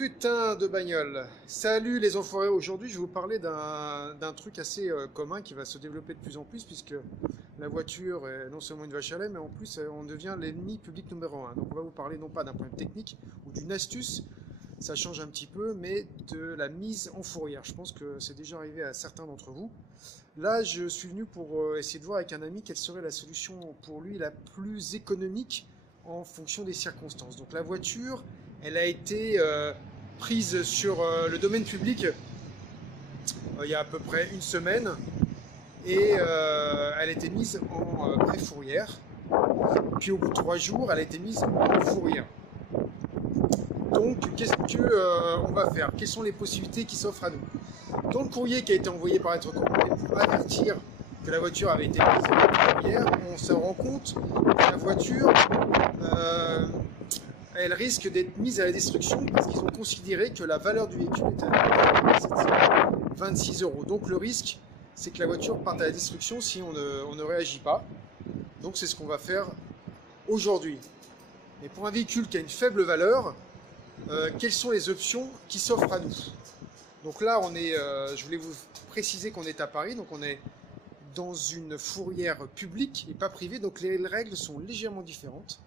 Putain de bagnole. Salut les enfoirés, aujourd'hui je vais vous parler d'un truc assez commun qui va se développer de plus en plus puisque la voiture est non seulement une vache à lait mais en plus on devient l'ennemi public numéro un. Donc on va vous parler non pas d'un problème technique ou d'une astuce, ça change un petit peu, mais de la mise en fourrière. Je pense que c'est déjà arrivé à certains d'entre vous. Là je suis venu pour essayer de voir avec un ami quelle serait la solution pour lui la plus économique en fonction des circonstances. Donc la voiture, elle a été prise sur le domaine public il y a à peu près une semaine et elle a été mise en pré-fourrière. Puis au bout de 3 jours, elle a été mise en fourrière. Donc qu'est-ce qu'on va faire? Quelles sont les possibilités qui s'offrent à nous? Dans le courrier qui a été envoyé par être commandé pour avertir que la voiture avait été mise en fourrière, on se rend compte que la voiture elle risque d'être mise à la destruction parce qu'ils ont considéré que la valeur du véhicule était à 726 €. Donc le risque, c'est que la voiture parte à la destruction si on ne réagit pas. Donc c'est ce qu'on va faire aujourd'hui. Mais pour un véhicule qui a une faible valeur, quelles sont les options qui s'offrent à nous? Donc là, je voulais vous préciser qu'on est à Paris, donc on est dans une fourrière publique et pas privée, donc les règles sont légèrement différentes.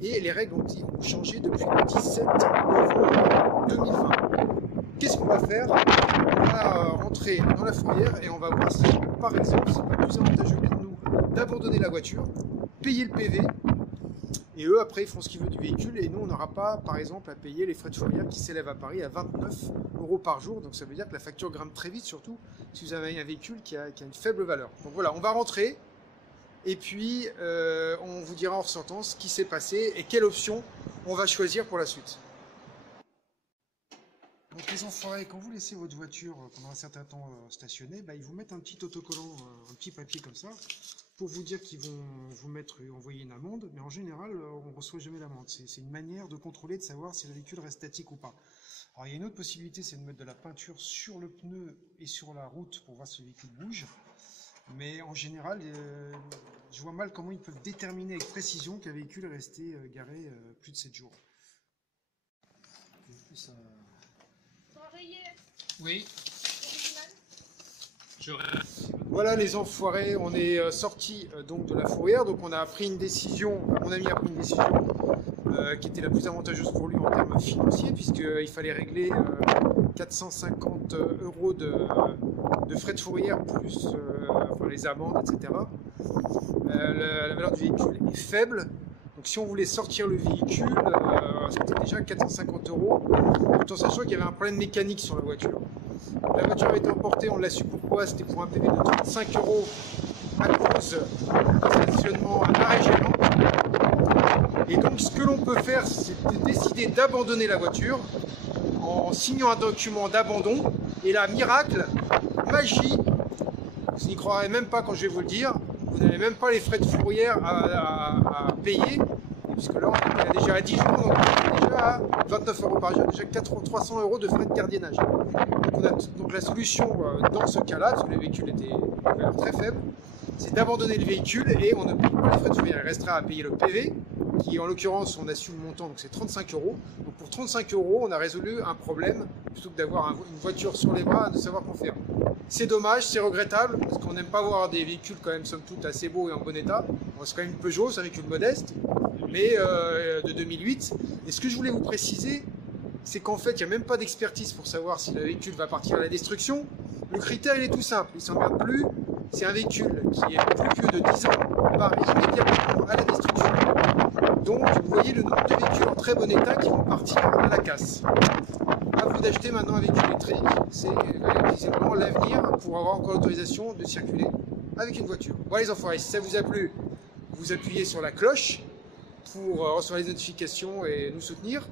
Et les règles ont changé depuis le 17 novembre 2020. Qu'est-ce qu'on va faire? On va rentrer dans la fourrière et on va voir si, par exemple, c'est pas plus avantageux pour nous d'abandonner la voiture, payer le PV, et eux, après, ils font ce qu'ils veulent du véhicule, et nous, on n'aura pas, par exemple, à payer les frais de fourrière qui s'élèvent à Paris à 29 € par jour. Donc ça veut dire que la facture grimpe très vite, surtout si vous avez un véhicule qui a une faible valeur. Donc voilà, on va rentrer. Et puis, on vous dira en ressortant ce qui s'est passé et quelle option on va choisir pour la suite. Donc les enfoirés, quand vous laissez votre voiture pendant un certain temps stationnée, ils vous mettent un petit autocollant, un petit papier comme ça, pour vous dire qu'ils vont vous envoyer une amende. Mais en général, on ne reçoit jamais d'amende. C'est une manière de contrôler, de savoir si le véhicule reste statique ou pas. Alors il y a une autre possibilité, c'est de mettre de la peinture sur le pneu et sur la route pour voir si le véhicule bouge. Mais en général, je vois mal comment ils peuvent déterminer avec précision qu'un véhicule est resté garé plus de 7 jours. Ça... Oui. Voilà les enfoirés, on est sortis donc de la fourrière, donc on a pris une décision, mon ami a pris une décision qui était la plus avantageuse pour lui en termes financiers, puisqu'il fallait régler 450 € de frais de fourrière plus les amendes, etc. La valeur du véhicule est faible, donc si on voulait sortir le véhicule, c'était déjà 450 €, tout en sachant qu'il y avait un problème mécanique sur la voiture. La voiture avait été emportée, on l'a su pourquoi, c'était pour un PV de 35 € à cause d'un stationnement à arrêt gênant. Et donc ce que l'on peut faire, c'est de décider d'abandonner la voiture en signant un document d'abandon. Et là, miracle, magie, vous n'y croirez même pas quand je vais vous le dire, vous n'avez même pas les frais de fourrière à payer, puisque là on est déjà à 10 jours, donc on est déjà à 29 € par jour, déjà 300 € de frais de gardiennage. Donc la solution dans ce cas-là, parce que le véhicule était de valeur très faible, c'est d'abandonner le véhicule et on ne paye pas les frais de fourrière. Il restera à payer le PV, qui en l'occurrence on assume le montant, donc c'est 35 €. Donc pour 35 €, on a résolu un problème, plutôt que d'avoir une voiture sur les bras, de savoir quoi faire. C'est dommage, c'est regrettable, parce qu'on n'aime pas voir des véhicules quand même somme toute assez beaux et en bon état. Bon, c'est quand même une Peugeot, c'est un véhicule modeste, mais de 2008. Et ce que je voulais vous préciser, c'est qu'en fait, il n'y a même pas d'expertise pour savoir si le véhicule va partir à la destruction. Le critère, il est tout simple, il ne s'emmerde plus. C'est un véhicule qui est plus vieux de 10 ans, part immédiatement à la destruction. Donc, vous voyez le nombre de véhicules en très bon état qui vont partir à la casse. À vous d'acheter maintenant un véhicule électrique, c'est vraiment l'avenir pour avoir encore l'autorisation de circuler avec une voiture. Voilà les enfoirés, si ça vous a plu, vous appuyez sur la cloche pour recevoir les notifications et nous soutenir.